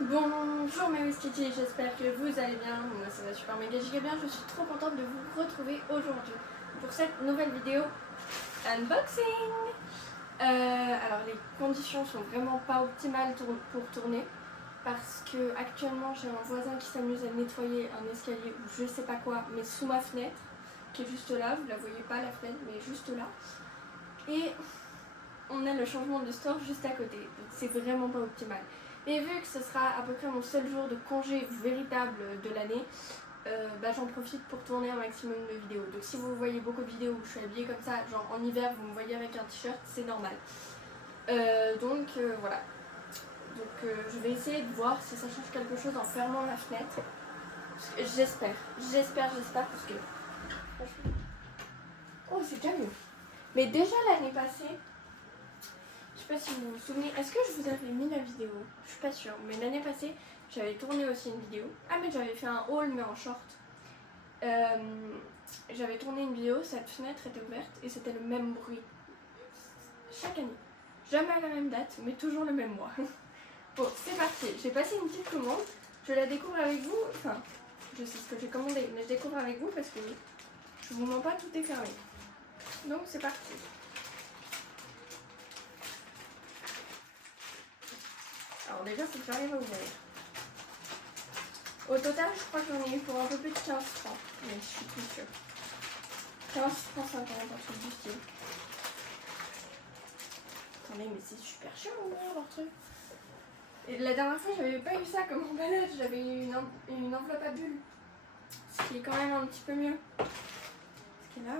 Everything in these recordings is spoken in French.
Bonjour mes Whisky, j'espère que vous allez bien. Moi ça va super méga giga bien. Je suis trop contente de vous retrouver aujourd'hui pour cette nouvelle vidéo unboxing. Alors les conditions sont vraiment pas optimales pour tourner parce que actuellement j'ai un voisin qui s'amuse à nettoyer un escalier ou je sais pas quoi, mais sous ma fenêtre qui est juste là. Vous la voyez pas la fenêtre, mais juste là. Et on a le changement de store juste à côté, donc c'est vraiment pas optimal. Et vu que ce sera à peu près mon seul jour de congé véritable de l'année, j'en profite pour tourner un maximum de vidéos. Donc si vous voyez beaucoup de vidéos où je suis habillée comme ça, genre en hiver vous me voyez avec un t-shirt, c'est normal. Voilà. Donc je vais essayer de voir si ça change quelque chose en fermant la fenêtre. J'espère parce que... Oh c'est déjà mieux. Mais déjà l'année passée, je sais pas si vous vous souvenez, est-ce que je vous avais mis la vidéo? Je suis pas sûre, mais l'année passée, j'avais tourné aussi une vidéo. Ah mais j'avais fait un haul mais en short. J'avais tourné une vidéo, cette fenêtre était ouverte et c'était le même bruit. Chaque année. Jamais à la même date, mais toujours le même mois. Bon, c'est parti. J'ai passé une petite commande. Je la découvre avec vous. Enfin, je sais ce que j'ai commandé, mais je découvre avec vous parce que je vous mens pas, tout est fermé. Donc c'est parti. Alors déjà, c'est que j'arrive à ouvrir. Au total, je crois que j'en ai eu pour un peu plus de 15 francs, mais je suis plus sûre. 15 francs 50, un truc du style. Attendez, mais c'est super cher leur truc. Et la dernière fois, j'avais pas eu ça comme emballage, j'avais eu une enveloppe à bulles. Ce qui est quand même un petit peu mieux. Parce que là...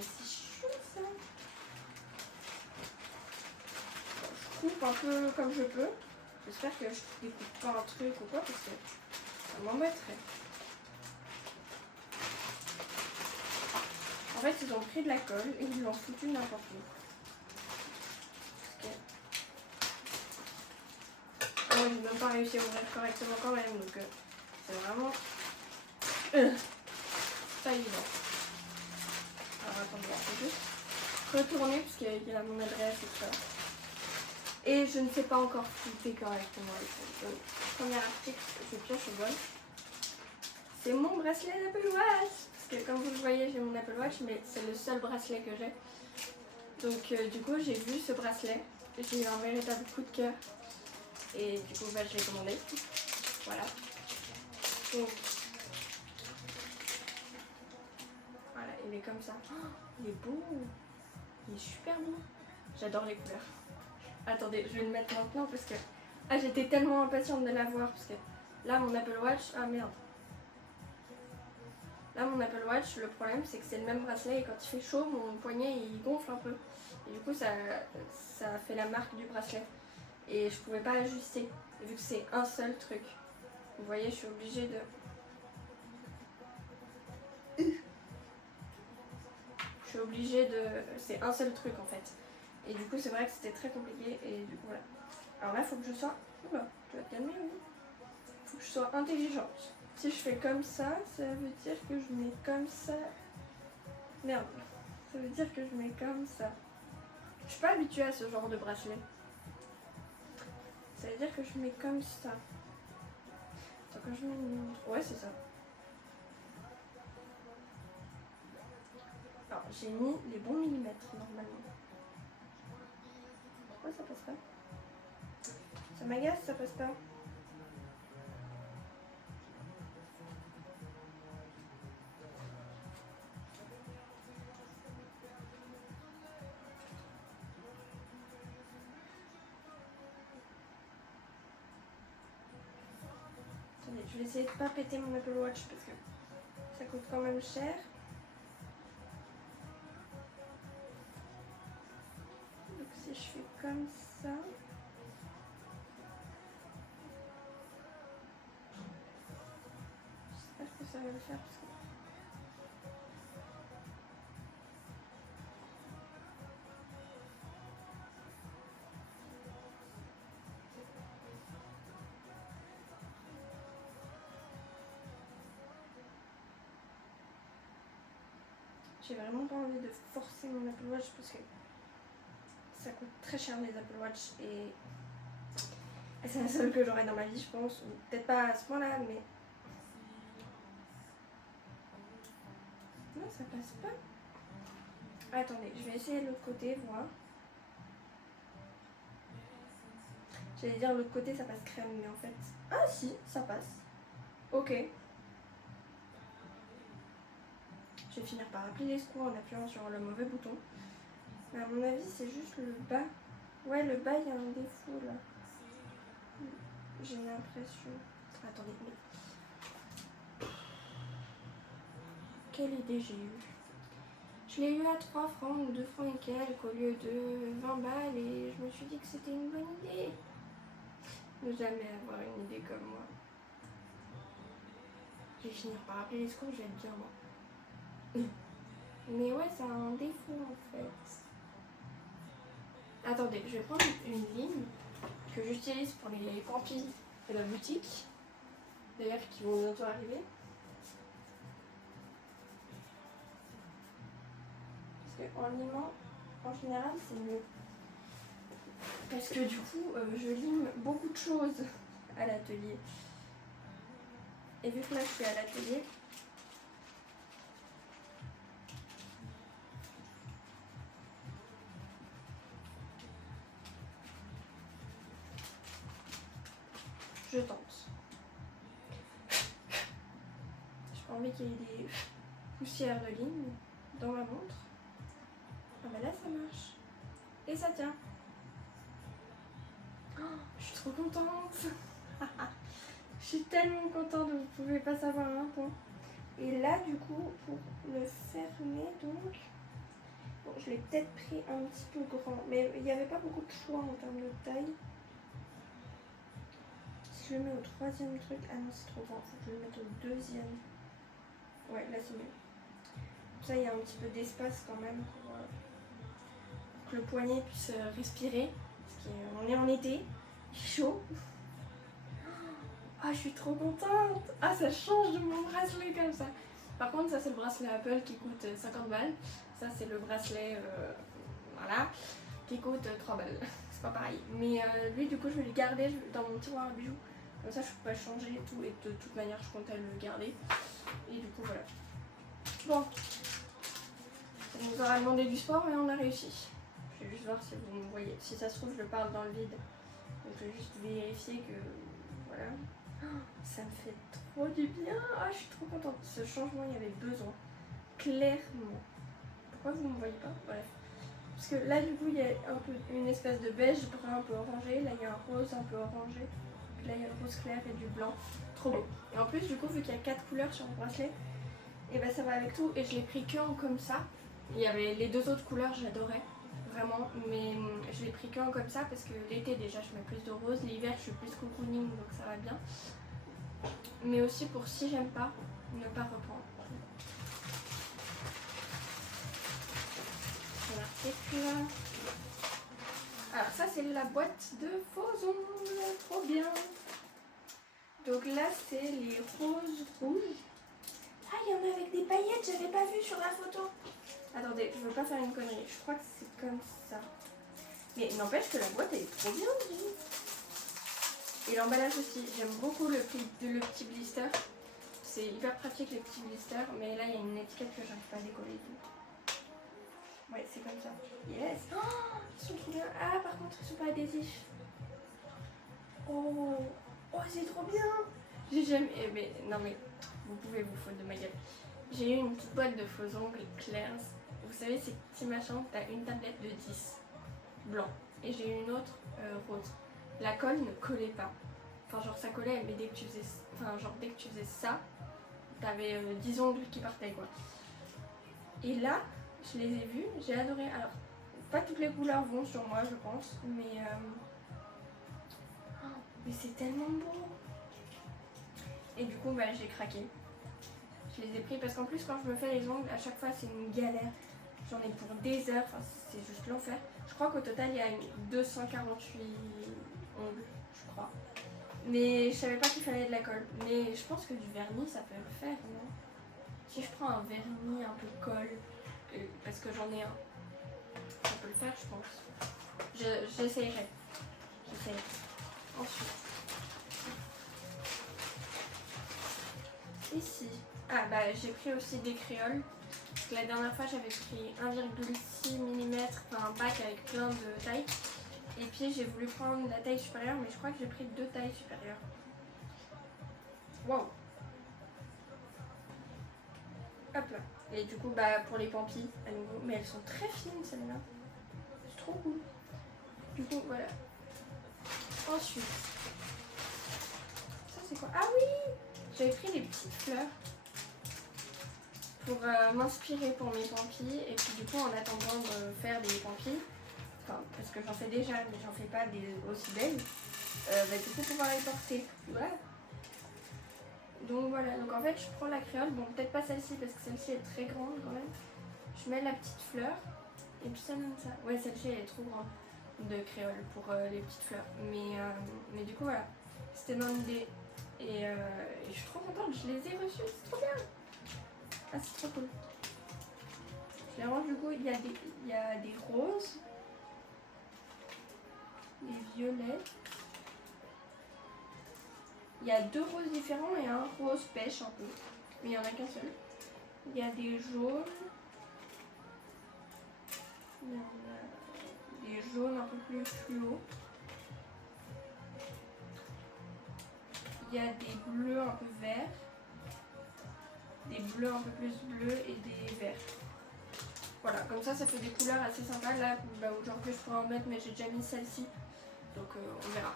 c'est chaud ça. Je coupe un peu comme je peux. J'espère que je découpe pas un truc ou quoi parce que ça m'embêterait. En fait, ils ont pris de la colle et ils l'ont foutu n'importe où. Moi, j'ai même pas réussi à ouvrir correctement quand même, donc c'est vraiment pas évident. Alors attendez, je vais juste retourner parce qu'il y a mon adresse et tout ça. Et je ne sais pas encore flipper correctement les choses. Premier article, je pioche au bol. C'est mon bracelet d'Apple Watch. Parce que comme vous le voyez, j'ai mon Apple Watch, mais c'est le seul bracelet que j'ai. Donc du coup, j'ai vu ce bracelet. J'ai eu un véritable coup de cœur. Et du coup, je l'ai commandé. Voilà. Donc, voilà, il est comme ça. Oh, il est beau. Il est super beau. J'adore les couleurs. Attendez, je vais le mettre maintenant parce que... Ah, j'étais tellement impatiente de l'avoir parce que... Là, mon Apple Watch... Ah, merde. Là, mon Apple Watch, le problème, c'est que c'est le même bracelet et quand il fait chaud, mon poignet, il gonfle un peu. Et du coup, ça fait la marque du bracelet. Et je pouvais pas ajuster, vu que c'est un seul truc. Vous voyez, je suis obligée de... Je suis obligée de... C'est un seul truc en fait. Et du coup, c'est vrai que c'était très compliqué. Et du coup, voilà. Alors là, il faut que je sois... Oula, tu vas te calmer, oui. Il faut que je sois intelligente. Si je fais comme ça veut dire que je mets comme ça... Merde. Ça veut dire que je mets comme ça. Je suis pas habituée à ce genre de bracelet. Ça veut dire que je mets comme ça. Attends, quand je mets une montre... Ouais, c'est ça. Alors, j'ai mis les bons millimètres, normalement. Pourquoi ça passe pas? Ça m'agace, ça passe pas. Attendez, je vais essayer de pas péter mon Apple Watch parce que ça coûte quand même cher. Donc si je fais comme ça... J'espère que ça va le faire parce que... J'ai vraiment pas envie de forcer mon Apple Watch parce que ça coûte très cher les Apple Watch et c'est la seule que j'aurai dans ma vie, je pense. Ou peut-être pas à ce point-là, mais. Non, ça passe pas. Attendez, je vais essayer de l'autre côté, voir. J'allais dire l'autre côté ça passe crème, mais en fait. Ah si, ça passe. Ok. Je vais finir par appeler les secours en appuyant sur le mauvais bouton. Mais à mon avis, c'est juste le bas. Ouais, le bas, il y a un défaut là. J'ai l'impression. Attendez, mais. Quelle idée j'ai eue? Je l'ai eu à 3 francs ou 2 francs et quelques au lieu de 20 balles et je me suis dit que c'était une bonne idée. Ne jamais avoir une idée comme moi. Je vais finir par appeler les secours, je vais être bien moi. Mais ouais, ça a un défaut en fait. Attendez, je vais prendre une ligne que j'utilise pour les pampilles de la boutique. D'ailleurs, qui vont bientôt arriver. Parce qu'en limant, en général, c'est mieux. Parce que du coup, je lime beaucoup de choses à l'atelier. Et vu que là, je suis à l'atelier, je tente. J'ai pas envie qu'il y ait des poussières de ligne dans ma montre. Ah bah là, ça marche. Et ça tient. Oh, je suis trop contente. Je suis tellement contente, vous pouvez pas savoir un point. Et là, du coup, pour le fermer, donc... Bon, je l'ai peut-être pris un petit peu grand, mais il n'y avait pas beaucoup de choix en termes de taille. Si je le mets au 3e truc... Ah non, c'est trop grand, faut que je le mette au 2e. Ouais, là c'est mieux. Comme ça, il y a un petit peu d'espace quand même pour que le poignet puisse respirer. Parce qu'on est en été, il fait chaud. Ah, je suis trop contente. Ah, ça change de mon bracelet comme ça. Par contre, ça c'est le bracelet Apple qui coûte 50 balles. Ça c'est le bracelet, voilà, qui coûte 3 balles. C'est pas pareil. Mais lui, du coup, je vais le garder dans mon tiroir à bijoux. Comme ça, je peux pas changer et tout. Et de toute manière, je comptais le garder. Et du coup, voilà. Bon. Ça nous aura demandé du sport, mais on a réussi. Je vais juste voir si vous me voyez. Si ça se trouve, je parle dans le vide. Donc, je vais juste vérifier que... Voilà. Ça me fait trop du bien. Ah, je suis trop contente. Ce changement, il y avait besoin. Clairement. Pourquoi vous ne me voyez pas? Bref. Parce que là, du coup, il y a un peu une espèce de beige brun un peu orangé. Là, il y a un rose un peu orangé. Puis là, il y a le rose clair et du blanc. Trop beau. Et en plus, du coup, vu qu'il y a 4 couleurs sur mon bracelet, et ben ça va avec tout. Et je l'ai pris que en comme ça. Il y avait les 2 autres couleurs, j'adorais. Vraiment. Mais je l'ai pris que en comme ça parce que l'été, déjà, je mets plus de rose. L'hiver, je suis plus cocooning, donc ça va bien. Mais aussi pour si j'aime pas, ne pas reprendre. Voilà, et puis là. Alors ça c'est la boîte de faux ongles, trop bien. Donc là c'est les roses rouges. Ah, il y en a avec des paillettes, j'avais pas vu sur la photo. Attendez, je veux pas faire une connerie, je crois que c'est comme ça. Mais n'empêche que la boîte elle est trop bien. Et l'emballage aussi, j'aime beaucoup le petit blister. C'est hyper pratique les petits blisters, mais là il y a une étiquette que j'arrive pas à décoller et tout. Ouais, c'est comme ça. Yes. Oh, ils sont trop bien. Ah, par contre, ils sont pas adhésifs. Oh, oh, c'est trop bien. J'ai jamais... Mais non mais, vous pouvez vous foutre de ma gueule. J'ai eu une petite boîte de faux ongles Claire's. Vous savez, ces petits machins, t'as une tablette de 10 blanc. Et j'ai eu une autre rose. La colle ne collait pas. Enfin, genre ça collait, mais dès que tu faisais... Enfin, genre dès que tu faisais ça, t'avais 10 ongles qui partaient, quoi. Et là, je les ai vus, j'ai adoré. Alors, pas toutes les couleurs vont sur moi, je pense, mais... Oh, mais c'est tellement beau. Et du coup, bah, j'ai craqué. Je les ai pris parce qu'en plus, quand je me fais les ongles, à chaque fois, c'est une galère. J'en ai pour des heures, enfin, c'est juste l'enfer. Je crois qu'au total, il y a 248 ongles, je crois. Mais je savais pas qu'il fallait de la colle. Mais je pense que du vernis, ça peut le faire, non? Si je prends un vernis un peu colle parce que j'en ai un. Ça peut le faire, je pense. J'essayerai. Ensuite. Ici. Ah bah j'ai pris aussi des créoles. La dernière fois j'avais pris 1,6 mm, un bac avec plein de tailles. Et puis j'ai voulu prendre la taille supérieure, mais je crois que j'ai pris 2 tailles supérieures. Waouh! Hop là. Et du coup bah pour les pampis à nouveau. Mais elles sont très fines celles-là. C'est trop cool. Du coup voilà. Ensuite. Ça c'est quoi? Ah oui! J'avais pris des petites fleurs pour m'inspirer pour mes pampis. Et puis du coup en attendant de faire des pampis, enfin parce que j'en fais déjà mais j'en fais pas des aussi belles, bah, du coup pouvoir les porter. Voilà. Donc voilà, donc en fait je prends la créole, bon peut-être pas celle-ci parce que celle-ci est très grande quand même. Je mets la petite fleur et puis ça donne ça. Ouais, celle-ci elle est trop grande de créole pour les petites fleurs. Mais du coup voilà, c'était dans l'idée. Et je suis trop contente, je les ai reçus, c'est trop bien. Ah c'est trop cool. Je les range du coup, il y a des roses, des violets. Il y a 2 roses différents et un rose pêche un peu. Mais il n'y en a qu'un seul. Il y a des jaunes. Il y en a des jaunes un peu plus fluo. Il y a des bleus un peu verts. Des bleus un peu plus bleus et des verts. Voilà, comme ça fait des couleurs assez sympas. Là, bah, aujourd'hui je pourrais en mettre, mais j'ai déjà mis celle-ci. Donc on verra.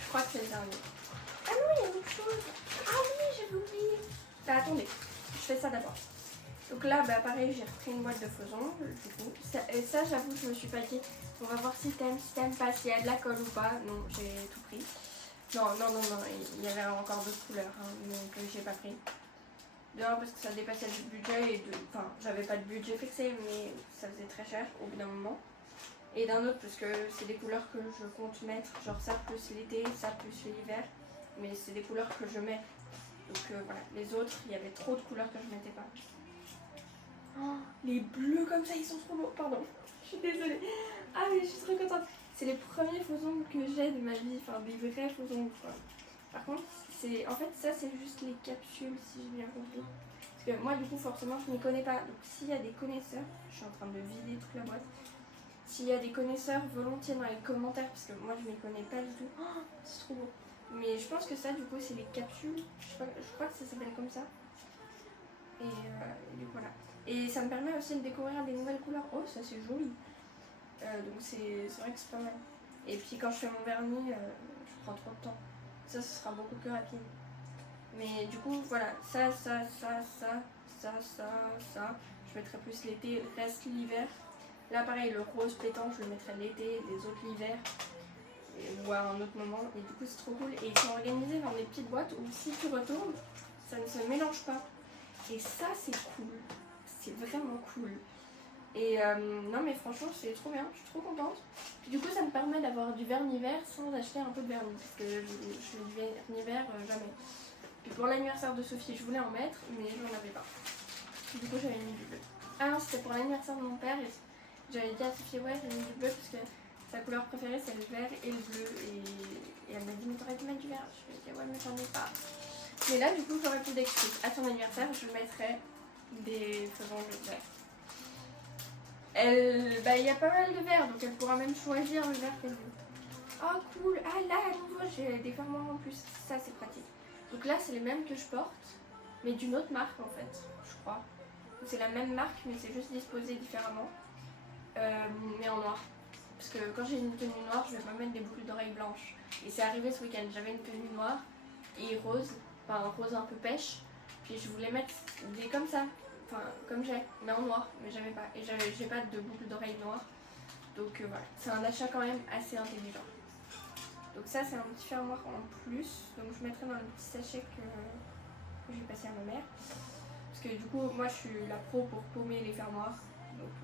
Je crois que c'est le dernier. Ah non, il y a autre chose. Ah oui, j'avais oublié. Bah attendez, je fais ça d'abord. Donc là, bah pareil, j'ai repris une boîte de faisan, du coup. Et ça, j'avoue, je me suis pas dit, on va voir si t'aimes pas, s'il y a de la colle ou pas. Non, j'ai tout pris. Non, il y avait encore d'autres couleurs, hein, donc j'ai pas pris. De un, parce que ça dépassait le budget, et enfin, j'avais pas de budget fixé, mais ça faisait très cher au bout d'un moment. Et d'un autre, parce que c'est des couleurs que je compte mettre, genre ça plus l'été, ça plus l'hiver, mais c'est des couleurs que je mets. Donc voilà, les autres, il y avait trop de couleurs que je mettais pas. Oh, les bleus comme ça, ils sont trop beaux. Pardon, je suis désolée. Ah mais je suis trop contente. C'est les premiers faisons que j'ai de ma vie, enfin des vrais faisons quoi. Par contre, en fait ça c'est juste les capsules si j'ai bien compris. Parce que moi du coup forcément je n'y connais pas. Donc s'il y a des connaisseurs, je suis en train de vider toute la boîte. S'il y a des connaisseurs, volontiers dans les commentaires parce que moi je m'y connais pas du tout. Oh, c'est trop beau. Mais je pense que ça du coup c'est les capsules. Je crois que ça s'appelle comme ça. Et du coup voilà. Et ça me permet aussi de découvrir des nouvelles couleurs. Oh, ça c'est joli. Donc c'est vrai que c'est pas mal. Et puis quand je fais mon vernis, je prends trop de temps. Ça, ce sera beaucoup plus rapide. Mais du coup, voilà. Ça. Je mettrai plus l'été, le reste l'hiver. Là, pareil, le rose pétant, je le mettrai l'été, les autres l'hiver. Ou à un autre moment. Et du coup, c'est trop cool. Et ils sont organisés dans des petites boîtes où si tu retournes, ça ne se mélange pas. Et ça, c'est cool. C'est vraiment cool. Et non mais franchement c'est trop bien, je suis trop contente. Puis du coup ça me permet d'avoir du vernis vert sans acheter un peu de vernis. Parce que je fais du vernis vert jamais. Puis pour l'anniversaire de Sophie je voulais en mettre mais je n'en avais pas. Puis du coup j'avais mis du bleu. Ah non c'était pour l'anniversaire de mon père et j'avais dit à Sophie ouais j'ai mis du bleu parce que sa couleur préférée c'est le vert et le bleu. Et elle m'a dit mais t'aurais dû mettre du vert. Je lui ai dit ouais mais j'en ai pas. Mais là du coup j'aurais plus d'excuses. À son anniversaire je mettrai des faisons verts. Il y a pas mal de verres, donc elle pourra même choisir le verre qu'elle veut. Oh cool, ah là à nouveau j'ai des fermoirs en plus, ça c'est pratique. Donc là c'est les mêmes que je porte, mais d'une autre marque en fait, je crois. C'est la même marque mais c'est juste disposé différemment, mais en noir. Parce que quand j'ai une tenue noire, je vais pas mettre des boucles d'oreilles blanches. Et c'est arrivé ce week-end, j'avais une tenue noire et rose, enfin un rose un peu pêche, puis je voulais mettre des comme ça. Enfin, comme j'ai, mais en noir, mais j'avais pas. Et j'ai pas de boucle d'oreille noire. Donc voilà, c'est un achat quand même assez intelligent. Donc ça, c'est un petit fermoir en plus. Donc je mettrai dans le petit sachet que je vais passer à ma mère. Parce que du coup, moi je suis la pro pour paumer les fermoirs. Donc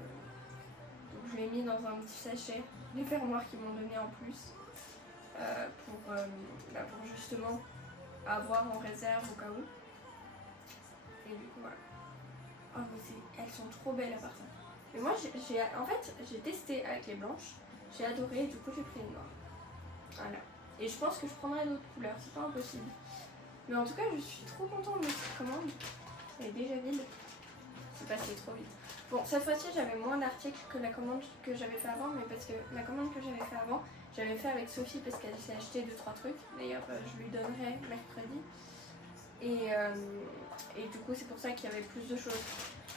je l'ai mis dans un petit sachet les fermoirs qu'ils m'ont donné en plus. Pour justement à avoir en réserve au cas où. Et du coup voilà. Oh mais elles sont trop belles à part ça. Mais moi en fait j'ai testé avec les blanches, j'ai adoré et du coup j'ai pris une noire. Voilà. Et je pense que je prendrai d'autres couleurs, c'est pas impossible. Mais en tout cas je suis trop contente de cette commande. Elle est déjà vide. C'est passé trop vite. Bon, cette fois-ci j'avais moins d'articles que la commande que j'avais fait avant, mais parce que la commande que j'avais fait avant, j'avais fait avec Sophie parce qu'elle s'est acheté 2-3 trucs. D'ailleurs je lui donnerai mercredi. Et du coup c'est pour ça qu'il y avait plus de choses.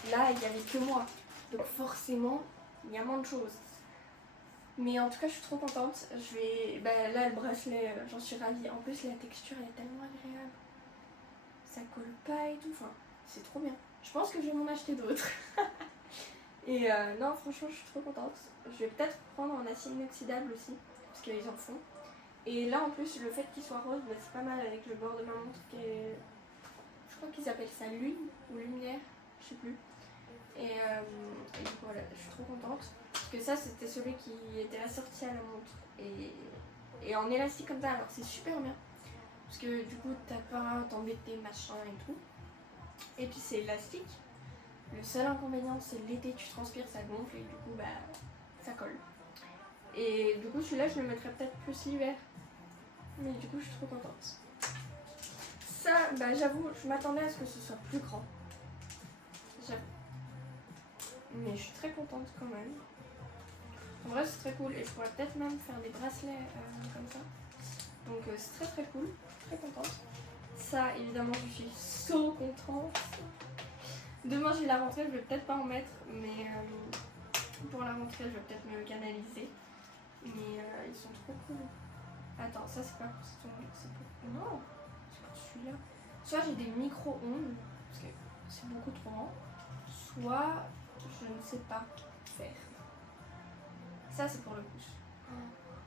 Là il n'y avait que moi, donc forcément il y a moins de choses. Mais en tout cas je suis trop contente. Là le bracelet, j'en suis ravie. En plus la texture elle est tellement agréable. Ça colle pas et tout, enfin c'est trop bien. Je pense que je vais m'en acheter d'autres. Et non franchement je suis trop contente. Je vais peut-être prendre en acier inoxydable aussi, parce qu'ils en font. Et là en plus le fait qu'il soit rose, bah, c'est pas mal avec le bord de ma montre qui est... Je crois qu'ils appellent ça lune ou lumière, je sais plus. Et du coup voilà, je suis trop contente. Parce que ça c'était celui qui était assorti à la montre. Et en élastique comme ça, alors c'est super bien. Parce que du coup t'as pas à t'embêter machin et tout. Et puis c'est élastique. Le seul inconvénient c'est l'été tu transpires, ça gonfle et du coup bah ça colle. Et du coup celui-là je le mettrais peut-être plus l'hiver. Mais du coup je suis trop contente. Ça, bah j'avoue, je m'attendais à ce que ce soit plus grand. J'avoue. Mais je suis très contente quand même. En vrai c'est très cool et je pourrais peut-être même faire des bracelets comme ça. Donc c'est très très cool, très contente. Ça évidemment je suis so contente. Demain j'ai la rentrée, je vais peut-être pas en mettre, mais pour la rentrée je vais peut-être me canaliser. Mais ils sont trop cool. Attends, ça c'est pas pour ce ton... Non, c'est pour celui-là. Soit j'ai des micro-ondes, parce que c'est beaucoup trop grand. Soit je ne sais pas faire. Ça c'est pour le pouce.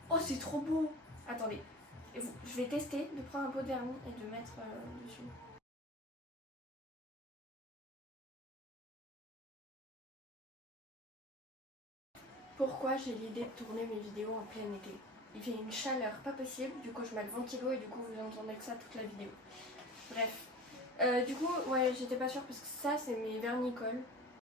Oh c'est trop beau. Attendez, je vais tester de prendre un pot de vernis et de mettre dessus. Pourquoi j'ai l'idée de tourner mes vidéos en plein été? Il fait une chaleur pas possible, du coup je mets le ventilo et du coup vous entendez que ça toute la vidéo. Bref. Du coup, ouais, j'étais pas sûre parce que ça c'est mes vernis colle.